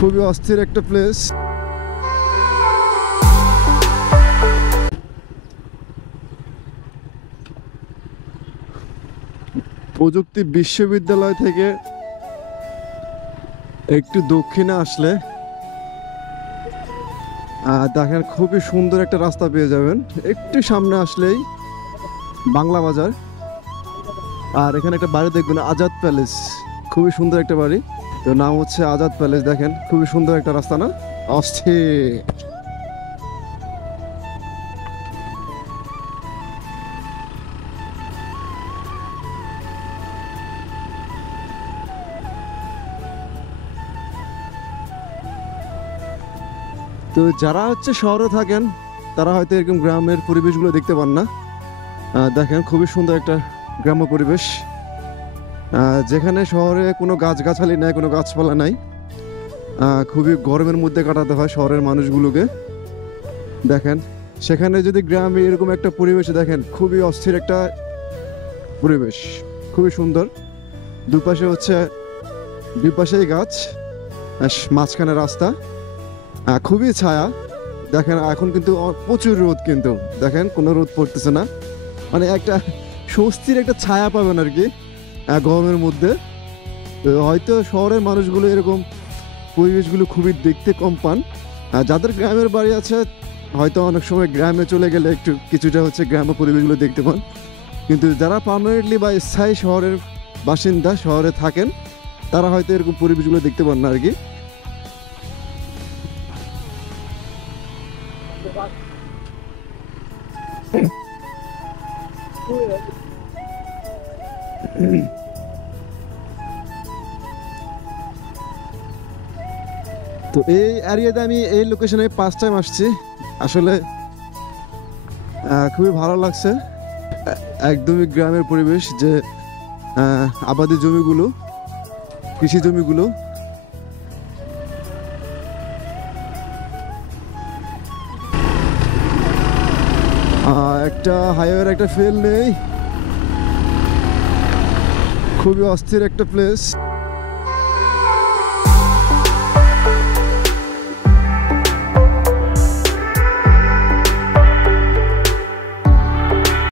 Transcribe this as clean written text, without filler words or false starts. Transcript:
খুবই অস্থির একটা প্লেস। প্রযুক্তি বিশ্ববিদ্যালয় থেকে একটু দক্ষিণে আসলে দেখেন খুবই সুন্দর একটা রাস্তা পেয়ে যাবেন। একটু সামনে আসলেই বাংলা বাজার, আর এখানে একটা বাড়ি দেখবেন আজাদ প্যালেস, খুবই সুন্দর একটা বাড়ি, তো নাম হচ্ছে আজাদ প্যালেস। দেখেন খুবই সুন্দর একটা রাস্তা না, অস্থির। তো যারা হচ্ছে শহরে থাকেন তারা হয়তো এরকম গ্রামের পরিবেশগুলো দেখতে পান না। দেখেন খুবই সুন্দর একটা গ্রাম্য পরিবেশ, যেখানে শহরে কোনো গাছগাছালি নাই, কোনো গাছপালা নাই। খুবই গরমের মধ্যে কাটাতে হয় শহরের মানুষগুলোকে। দেখেন সেখানে যদি গ্রামে এরকম একটা পরিবেশে দেখেন, খুবই অস্থির একটা পরিবেশ, খুবই সুন্দর। দুই পাশেই গাছ, মাঝখানে রাস্তা, খুবই ছায়া। দেখেন এখন কিন্তু প্রচুর রোদ, কিন্তু দেখেন কোনো রোদ পড়তেছে না, মানে একটা স্বস্তির একটা ছায়া পাবেন আর কি গরমের মধ্যে। হয়তো শহরের মানুষগুলো এরকম পরিবেশগুলো খুবই দেখতে কম পান। যাদের গ্রামের বাড়ি আছে হয়তো অনেক সময় গ্রামে চলে গেলে একটু কিছুটা হচ্ছে গ্রাম্য পরিবেশগুলো দেখতে পান, কিন্তু যারা পার্মানেন্টলি বা স্থায়ী শহরের বাসিন্দা, শহরে থাকেন, তারা হয়তো এরকম পরিবেশগুলো দেখতে পান না আর কি। তো এই এরিয়াতে আমি এই লোকেশনে 1st টাইম আসছি, আসলে খুবই ভালো লাগছে। একদমই গ্রামের পরিবেশ, যে আবাদি জমিগুলো, কৃষি জমিগুলো, একটা হাইওয়ের একটা ফেল নেই, খুবই অস্থির একটা প্লেস।